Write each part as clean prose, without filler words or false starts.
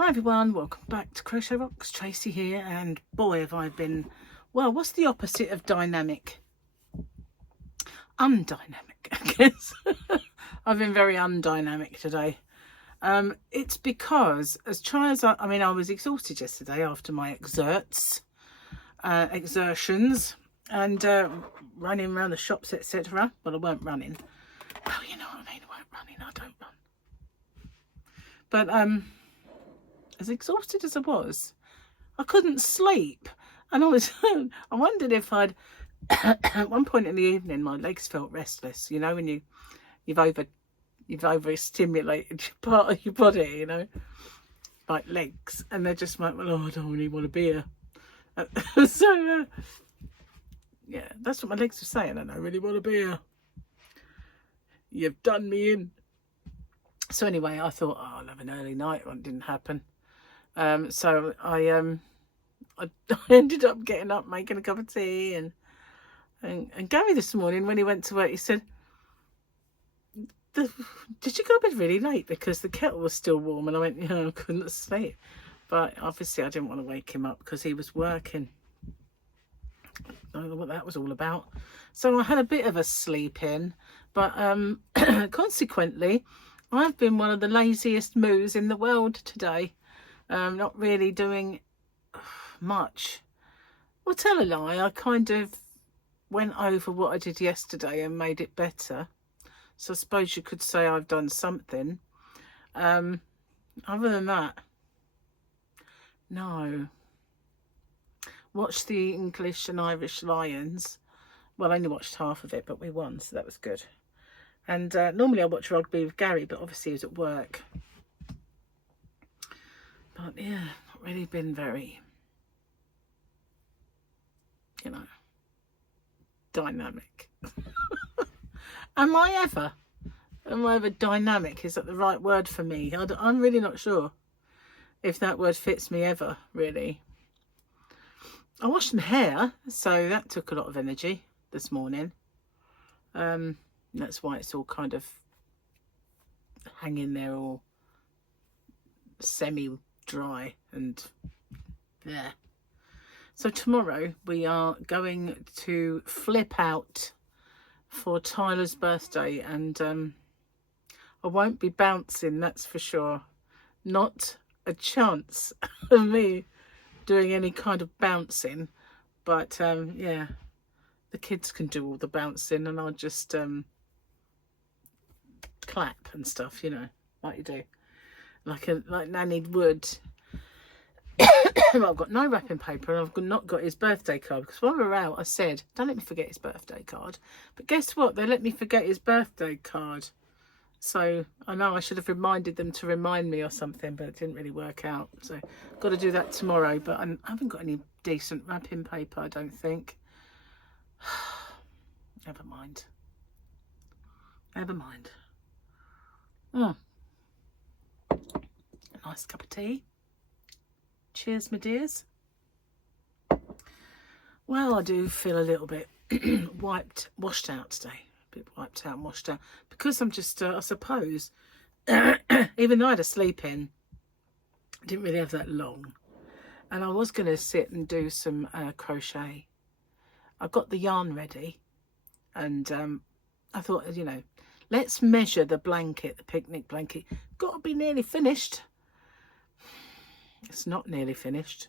Hi everyone, welcome back to Crochet Rocks. Tracy here, and boy have I been, well, what's the opposite of dynamic? Undynamic, I guess. I've been very undynamic today. It's because as try as I was exhausted yesterday after my exertions and running around the shops, etc. Well, I weren't running. Oh, you know what I mean, I weren't running, I don't run. But as exhausted as I was, I couldn't sleep, and I wondered if I'd at one point in the evening my legs felt restless, you know, when you've overstimulated your part of your body, you know, like legs, and they're just like, well, oh, I don't really want to be here. So yeah, that's what my legs were saying. I don't really want to be here. You've done me in. So anyway, I thought, oh, I'll have an early night. It didn't happen. So I ended up getting up, making a cup of tea, and Gary this morning when he went to work, he said, did you go to bed really late because the kettle was still warm? And I went, yeah, I couldn't sleep. But obviously I didn't want to wake him up because he was working. I don't know what that was all about. So I had a bit of a sleep in, but consequently, I've been one of the laziest moos in the world today. Not really doing much. Well, tell a lie, I kind of went over what I did yesterday and made it better. So I suppose you could say I've done something. Other than that, no. Watched the English and Irish Lions. Well, I only watched half of it, but we won, so that was good. And normally I watch rugby with Gary, but obviously he was at work. But yeah, not really been very, you know, dynamic. Am I ever dynamic? Is that the right word for me? I'm really not sure if that word fits me ever, really. I washed my hair, so that took a lot of energy this morning. That's why it's all kind of hanging there, all semi-dry and there. So tomorrow we are going to flip out for Tyler's birthday, and I won't be bouncing, that's for sure. Not a chance of me doing any kind of bouncing, but yeah, the kids can do all the bouncing and I'll just clap and stuff, you know, like you do, like Nanny would. I've got no wrapping paper and I've not got his birthday card, because while we were out I said, don't let me forget his birthday card. But guess what, they let me forget his birthday card. So I know I should have reminded them to remind me or something, but it didn't really work out. So I've got to do that tomorrow, but I haven't got any decent wrapping paper, I don't think. Never mind. Never mind. Oh, a nice cup of tea. Cheers, my dears. Well, I do feel a little bit washed out today. A bit wiped out and washed out. Because I'm just, I suppose, even though I had a sleep in, I didn't really have that long. And I was going to sit and do some crochet. I got the yarn ready. And I thought, you know, let's measure the blanket, the picnic blanket. Got to be nearly finished. It's not nearly finished.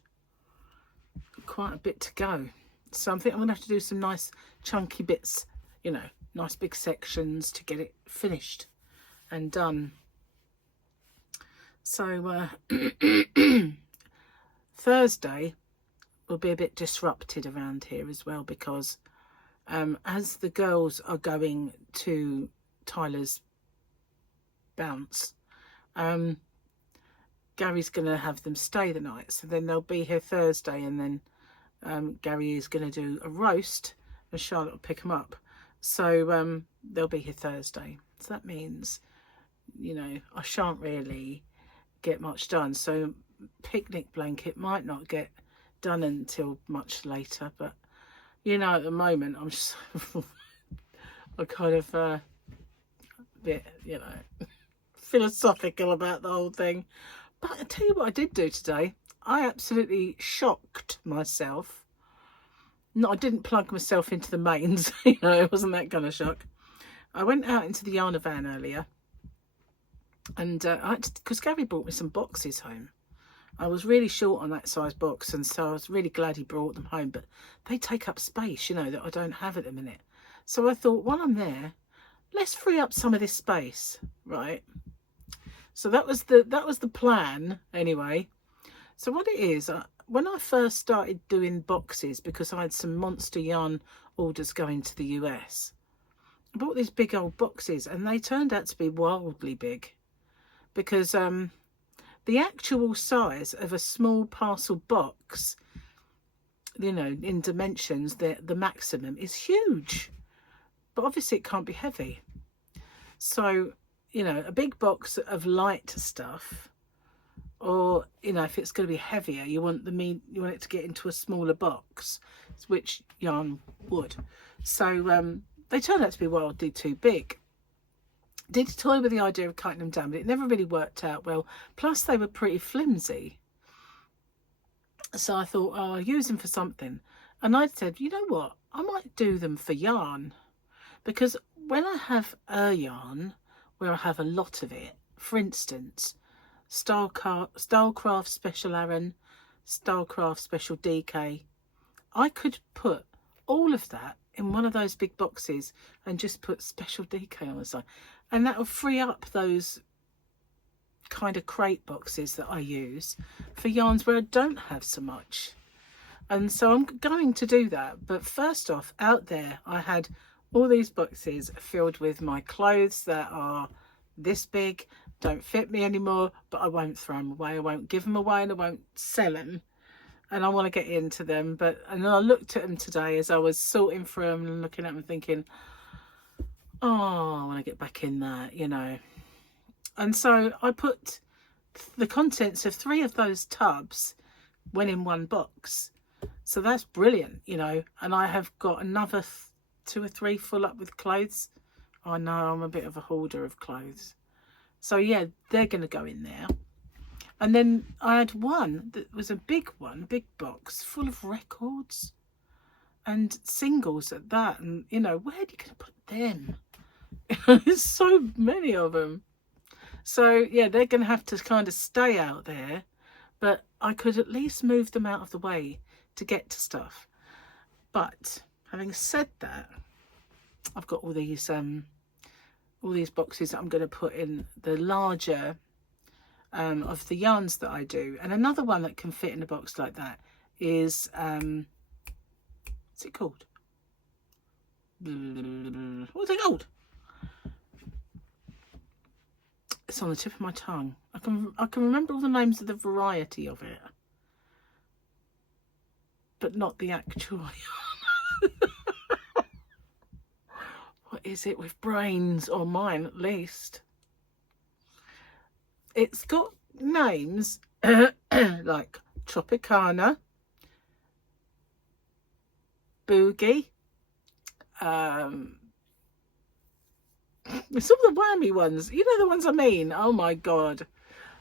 Got quite a bit to go. So I think I'm going to have to do some nice chunky bits, you know, nice big sections to get it finished and done. So Thursday will be a bit disrupted around here as well, because as the girls are going to Tyler's bounce, Gary's going to have them stay the night, so then they'll be here Thursday, and then Gary is going to do a roast and Charlotte will pick them up, so they'll be here Thursday. So that means, you know, I shan't really get much done, so picnic blanket might not get done until much later. But you know, at the moment I'm just I kind of bit, you know, philosophical about the whole thing. But I tell you what I did do today. I absolutely shocked myself. No, I didn't plug myself into the mains. You know, it wasn't that kind of shock. I went out into the yarn van earlier, and because Gary brought me some boxes home. I was really short on that size box, and so I was really glad he brought them home. But they take up space, you know, that I don't have at the minute. So I thought, while I'm there, let's free up some of this space, right? So that was the plan anyway. So what it is, when I first started doing boxes, because I had some monster yarn orders going to the US, I bought these big old boxes, and they turned out to be wildly big, because the actual size of a small parcel box, you know, in dimensions, the maximum is huge, but obviously it can't be heavy. So, you know, a big box of light stuff, or, you know, if it's going to be heavier, you want it to get into a smaller box, which yarn would. So they turned out to be wildly too big. Did toy with the idea of cutting them down, but it never really worked out well. Plus they were pretty flimsy. So I thought, oh, I'll use them for something. And I said, you know what, I might do them for yarn, because when I have a yarn where I have a lot of it, for instance, Stylecraft Special Aran, Stylecraft Special DK, I could put all of that in one of those big boxes and just put Special DK on the side, and that will free up those kind of crate boxes that I use for yarns where I don't have so much. And so I'm going to do that. But first off, out there I had all these boxes filled with my clothes that are this big, don't fit me anymore, but I won't throw them away, I won't give them away, and I won't sell them, and I want to get into them. And then I looked at them today as I was sorting through them and looking at them thinking, oh, I want to get back in there, you know. And so I put the contents of 3 of those tubs went in one box. So that's brilliant, you know. And I have got another 2 or 3 full up with clothes. I know I'm a bit of a hoarder of clothes. So yeah, they're going to go in there. And then I had one that was a big one, big box full of records and singles at that. And, you know, where are you going to put them? There's so many of them. So yeah, they're going to have to kind of stay out there, but I could at least move them out of the way to get to stuff. But having said that, I've got all these boxes that I'm going to put in the larger of the yarns that I do. And another one that can fit in a box like that is what's it called? What's it called? It's on the tip of my tongue. I can remember all the names of the variety of it, but not the actual yarn. What is it with brains, or mine at least? It's got names like Tropicana, Boogie, some of the whammy ones, you know, the ones I mean. Oh my god.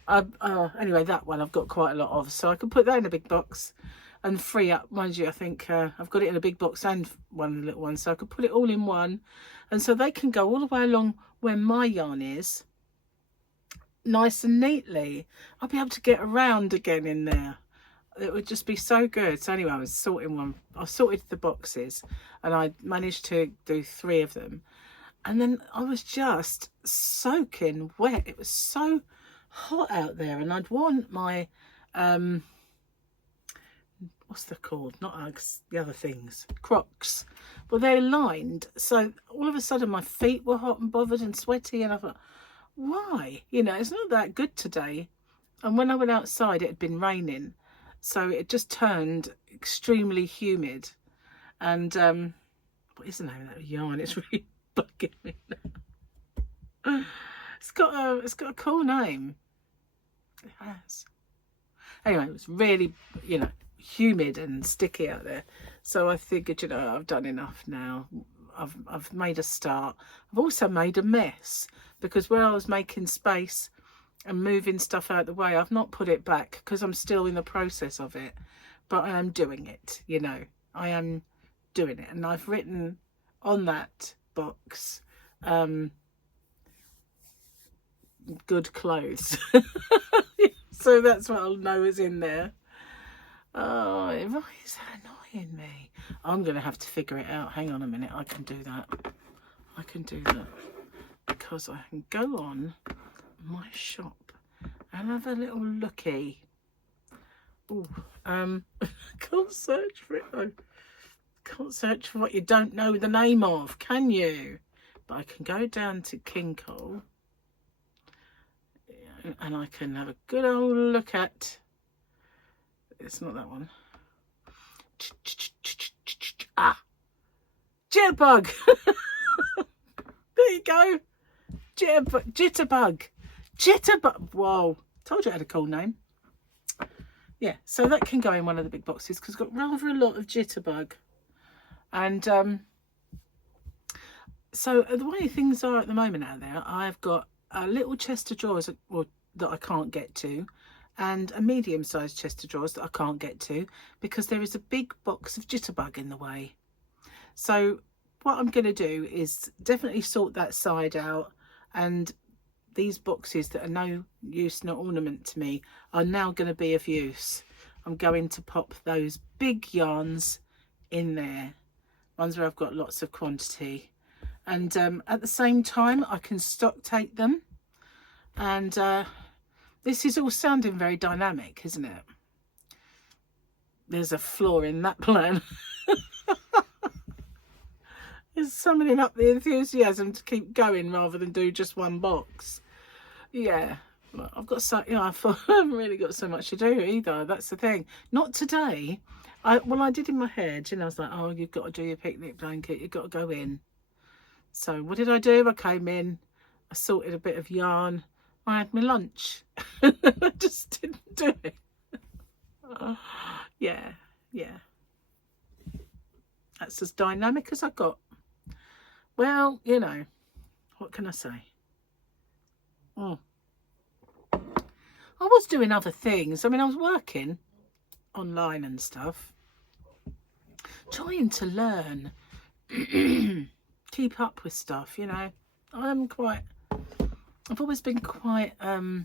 Anyway, that one I've got quite a lot of, so I can put that in a big box and free up. Mind you, I think I've got it in a big box and one of the little ones, so I could put it all in one, and so they can go all the way along where my yarn is, nice and neatly. I'll be able to get around again in there. It would just be so good. So anyway, I sorted the boxes, and I managed to do 3 of them. And then I was just soaking wet. It was so hot out there, and I'd worn my what's they called? Not Uggs, the other things, Crocs. Well, they're lined, so all of a sudden my feet were hot and bothered and sweaty, and I thought, why? You know, it's not that good today. And when I went outside, it had been raining, so it just turned extremely humid. And what is the name of that yarn? It's really bugging me now. It's got a cool name. It has. Anyway, it was really, you know, humid and sticky out there. So I figured, you know, I've done enough now. I've made a start. I've also made a mess, because where I was making space and moving stuff out the way. I've not put it back because I'm still in the process of it, but I am doing it, you know. I am doing it, and I've written on that box, good clothes. So that's what I'll know is in there. Oh, why is that annoying me? I'm going to have to figure it out. Hang on a minute. I can do that. I can do that. Because I can go on my shop and have a little looky. Oh, can't search for it though. Can't search for what you don't know the name of, can you? But I can go down to King Cole and I can have a good old look at. It's not that one. Ah, jitterbug. There you go. Jitterbug. Whoa, told you it had a cool name. Yeah, so that can go in one of the big boxes because it's got rather a lot of jitterbug. And so the way things are at the moment out there, I've got a little chest of drawers that I can't get to, and a medium-sized chest of drawers that I can't get to because there is a big box of jitterbug in the way. So what I'm going to do is definitely sort that side out, and these boxes that are no use, no ornament to me, are now going to be of use. I'm going to pop those big yarns in there, ones where I've got lots of quantity, and at the same time I can stock take them. And this is all sounding very dynamic, isn't it? There's a flaw in that plan. It's summoning up the enthusiasm to keep going rather than do just one box. Yeah, I've got so, you know, I haven't really got so much to do either. That's the thing. Not today. I did in my head, and I was like, oh, you've got to do your picnic blanket. You've got to go in. So what did I do? I came in, I sorted a bit of yarn. I had my lunch. I just didn't do it. Yeah. That's as dynamic as I got. Well, you know, what can I say? I was doing other things. I mean, I was working online and stuff, trying to learn, keep up with stuff, you know. I've always been quite, you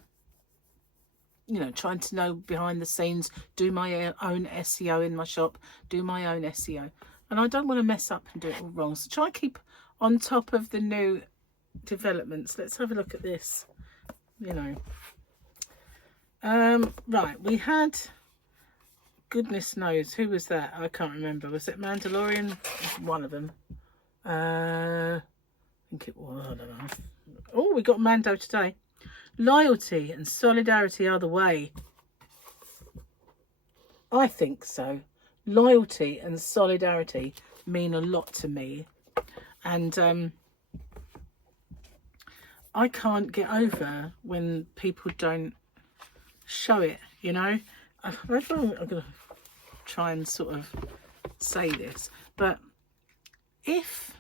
know, trying to know behind the scenes, do my own SEO in my shop, do my own SEO. And I don't want to mess up and do it all wrong. So try and keep on top of the new developments. Let's have a look at this, you know. Right, we had, goodness knows, who was that? I can't remember. Was it Mandalorian? One of them. I think it was, I don't know. Oh, we got Mando today. Loyalty and solidarity are the way. I think so. Loyalty and solidarity mean a lot to me. And I can't get over when people don't show it, you know. I'm going to try and sort of say this, but if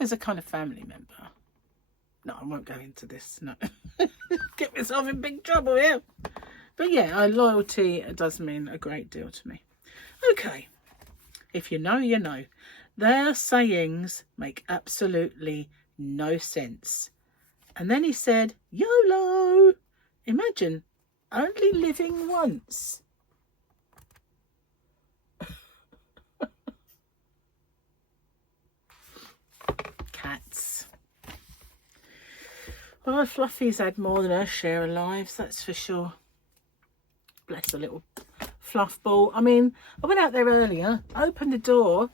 as a kind of family member, no, I won't go into this, no. Get myself in big trouble here. But yeah, loyalty does mean a great deal to me. Okay, if you know, you know. Their sayings make absolutely no sense. And then he said, YOLO! Imagine only living once. Cats. Well, Fluffy's had more than her share of lives, that's for sure. Bless the little fluff ball. I mean, I went out there earlier, opened the door.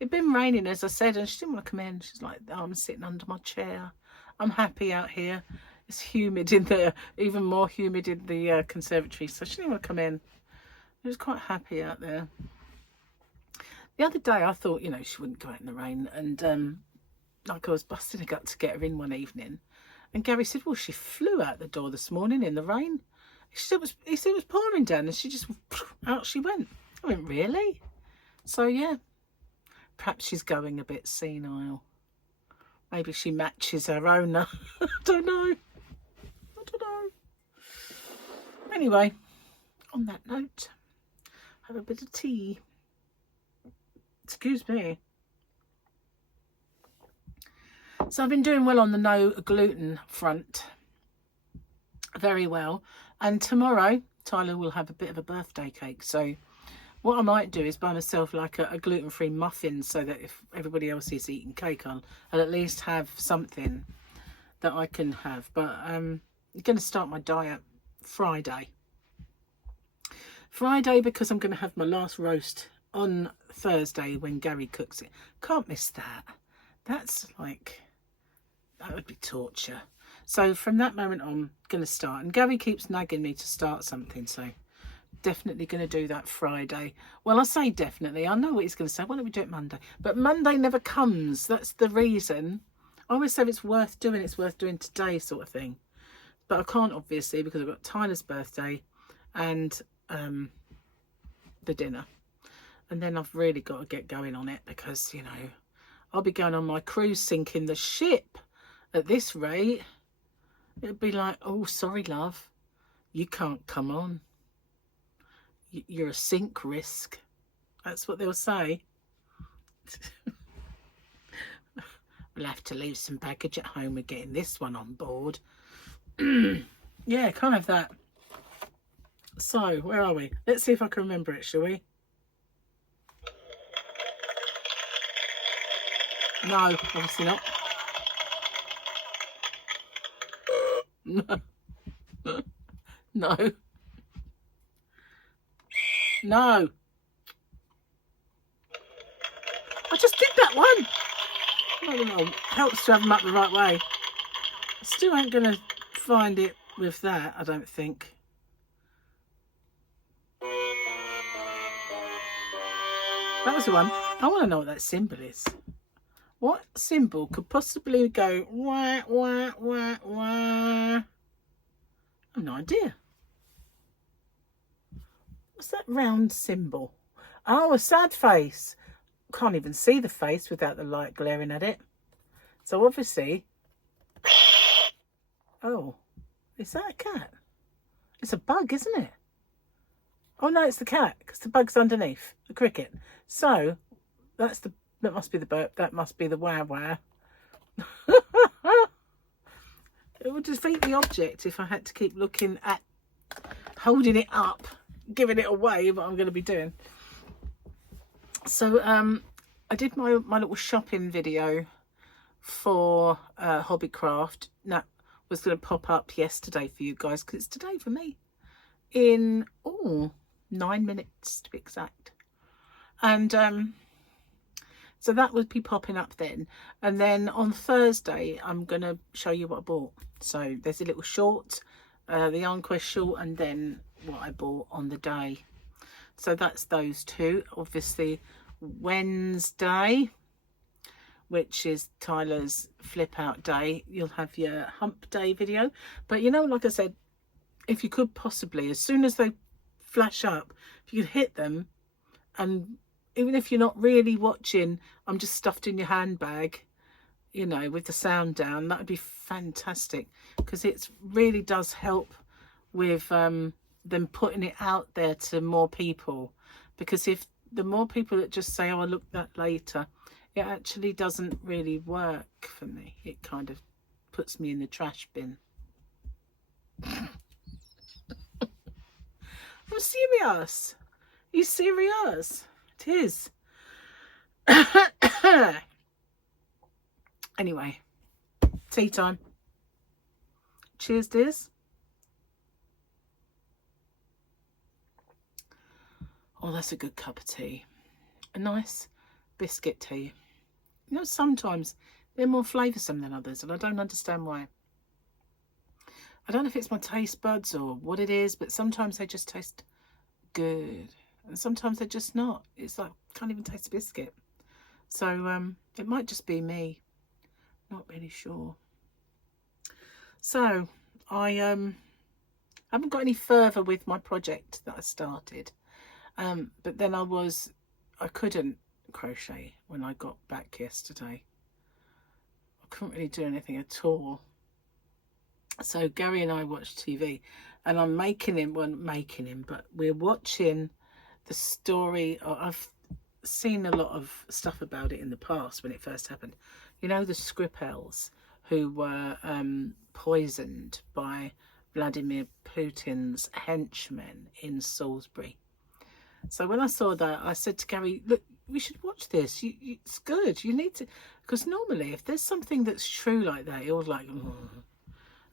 It'd been raining, as I said, and she didn't want to come in. She's like, oh, I'm sitting under my chair. I'm happy out here. It's humid in there, even more humid in the conservatory. So she didn't want to come in. She was quite happy out there. The other day, I thought, you know, she wouldn't go out in the rain. And like I was busting a gut to get her in one evening. And Gary said, well, she flew out the door this morning in the rain. He said it was pouring down, and she just, out she went. I went, really? So, yeah. Perhaps she's going a bit senile. Maybe she matches her owner. I don't know. I don't know. Anyway, on that note, have a bit of tea. Excuse me. So I've been doing well on the no gluten front. Very well. And tomorrow, Tyler will have a bit of a birthday cake. So what I might do is buy myself like a gluten-free muffin, so that if everybody else is eating cake, I'll at least have something that I can have. But I'm going to start my diet Friday. Because I'm going to have my last roast on Thursday when Gary cooks it. Can't miss that. That's like, that would be torture. So from that moment on, I'm going to start. And Gary keeps nagging me to start something, so definitely going to do that Friday. Well, I say definitely. I know what he's going to say. Why don't we do it Monday? But Monday never comes. That's the reason. I always say it's worth doing today sort of thing. But I can't, obviously, because I've got Tyler's birthday and the dinner. And then I've really got to get going on it because, you know, I'll be going on my cruise sinking the ship at this rate. It'd be like, oh, sorry, love. You can't come on. You're a sink risk. That's what they'll say. We'll have to leave some baggage at home. We're getting this one on board. Yeah, can't have that. So, where are we? Let's see if I can remember it, shall we? No, obviously not. No. No. No. I just did that one. I don't know. Helps to have them up the right way. I still ain't going to find it with that, I don't think. That was the one. I want to know what that symbol is. What symbol could possibly go wah, wah, wah, wah? I have no idea. What's that round symbol? Oh, a sad face. Can't even see the face without the light glaring at it. So obviously... Oh, is that a cat? It's a bug, isn't it? Oh no, it's the cat, because the bug's underneath the cricket. So that must be the burp. That must be the wah wah. It would defeat the object if I had to keep looking at, holding it up, giving it away. What I'm going to be doing. So I did my little shopping video for Hobbycraft. That was going to pop up yesterday for you guys, because it's today for me. In 9 minutes to be exact. And so that would be popping up then. And then on Thursday I'm going to show you what I bought. So there's a little short, the Yarn Quest short, and then what I bought on the day. So that's those two. Obviously Wednesday, which is Tyler's flip out day, you'll have your hump day video. But you know, like I said, if you could possibly, as soon as they flash up, if you could hit them, and even if you're not really watching, I'm just stuffed in your handbag, you know, with the sound down, that would be fantastic, because it really does help with them putting it out there to more people. Because if the more people that just say, oh, I'll look that later, it actually doesn't really work for me. It kind of puts me in the trash bin. I'm serious. Are you serious? It is. Anyway, tea time. Cheers, dears. Oh, that's a good cup of tea. A nice biscuit tea. You know, sometimes they're more flavoursome than others, and I don't understand why. I don't know if it's my taste buds or what it is, but sometimes they just taste good, and sometimes they're just not. It's like, can't even taste a biscuit. So it might just be me. Not really sure. So I haven't got any further with my project that I started. But then I couldn't crochet when I got back yesterday. I couldn't really do anything at all. So Gary and I watched TV, and I'm making him, well, making him, but we're watching the story. I've seen a lot of stuff about it in the past when it first happened. You know, the Skripals who were poisoned by Vladimir Putin's henchmen in Salisbury. So when I saw that, I said to Gary, look, we should watch this. It's good. You need to, because normally if there's something that's true like that, you're like, oh.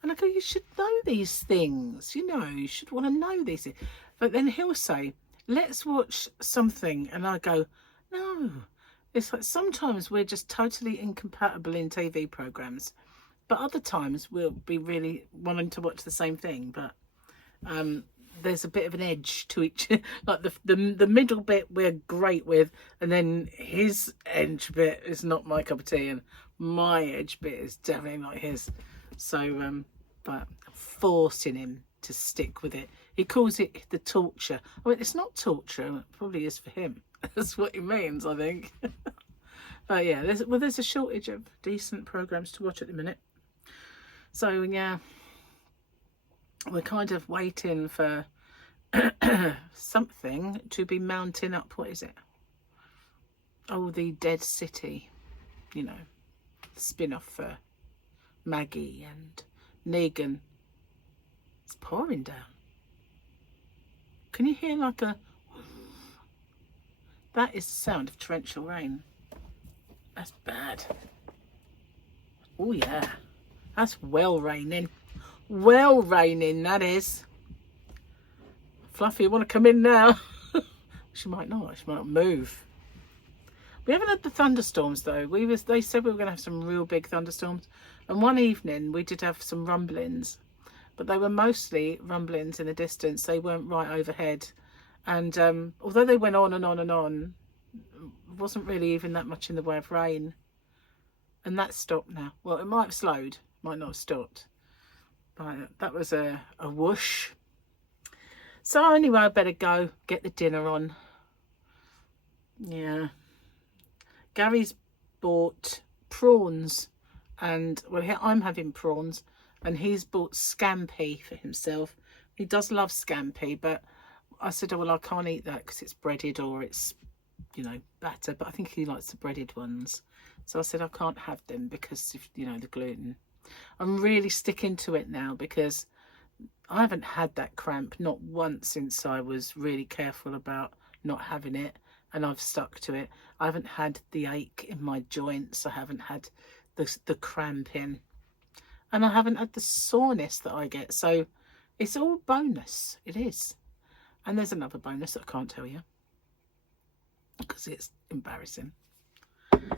And I go, you should know these things. You know, you should want to know these things. But then he'll say, let's watch something. And I go, no. It's like sometimes we're just totally incompatible in TV programs. But other times we'll be really wanting to watch the same thing. But there's a bit of an edge to each. Like the middle bit we're great with. And then his edge bit is not my cup of tea. And my edge bit is definitely not his. So, but forcing him to stick with it. He calls it the torture. I mean, it's not torture. It probably is for him. That's what he means, I think. But yeah, there's a shortage of decent programs to watch at the minute. So yeah, we're kind of waiting for something to be mounting up. What is it? Oh, the Dead City. You know, spin-off for Maggie and Negan. It's pouring down. Can you hear like a... That is the sound of torrential rain. That's bad. Oh yeah, that's well raining. Well raining, that is. Fluffy, you want to come in now? She might not. She might not move. We haven't had the thunderstorms though. They said we were going to have some real big thunderstorms. And one evening we did have some rumblings. But they were mostly rumblings in the distance. They weren't right overhead. And although they went on and on and on, it wasn't really even that much in the way of rain. And that's stopped now. Well, it might have slowed. Might not have stopped. But that was a whoosh. So anyway, I better go get the dinner on. Yeah. Gary's bought prawns. And, well, I'm having prawns. And he's bought scampi for himself. He does love scampi, but I said, oh, well, I can't eat that because it's breaded or it's, you know, batter. But I think he likes the breaded ones. So I said, I can't have them because, you know, the gluten. I'm really sticking to it now because I haven't had that cramp, not once since I was really careful about not having it. And I've stuck to it. I haven't had the ache in my joints. I haven't had the cramping. And I haven't had the soreness that I get. So it's all bonus. It is. And there's another bonus that I can't tell you. Because it's embarrassing.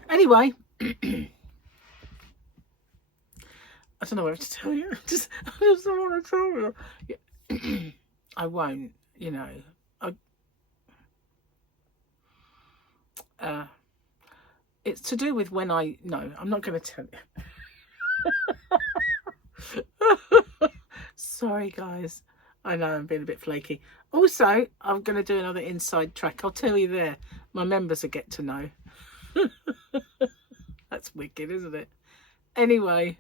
Anyway. I don't know what to tell you. I just don't want to tell you. I won't, you know. It's to do with when no, I'm not going to tell you. Sorry, guys. I know I'm being a bit flaky. Also, I'm going to do another inside track. I'll tell you there. My members will get to know. That's wicked, isn't it? Anyway,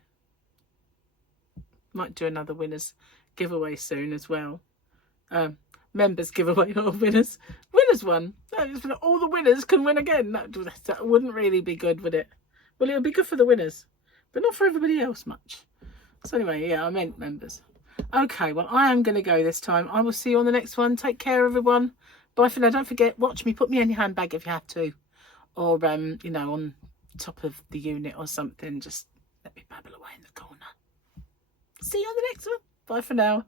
might do another winners giveaway soon as well. Members giveaway or winners. Winners one. All the winners can win again. That wouldn't really be good, would it? Well, it would be good for the winners, but not for everybody else much. So anyway, yeah, I meant members. Okay, well, I am going to go this time. I will see you on the next one. Take care, everyone. Bye for now. Don't forget, watch me. Put me in your handbag if you have to. Or, you know, on top of the unit or something. Just let me babble away in the corner. See you on the next one. Bye for now.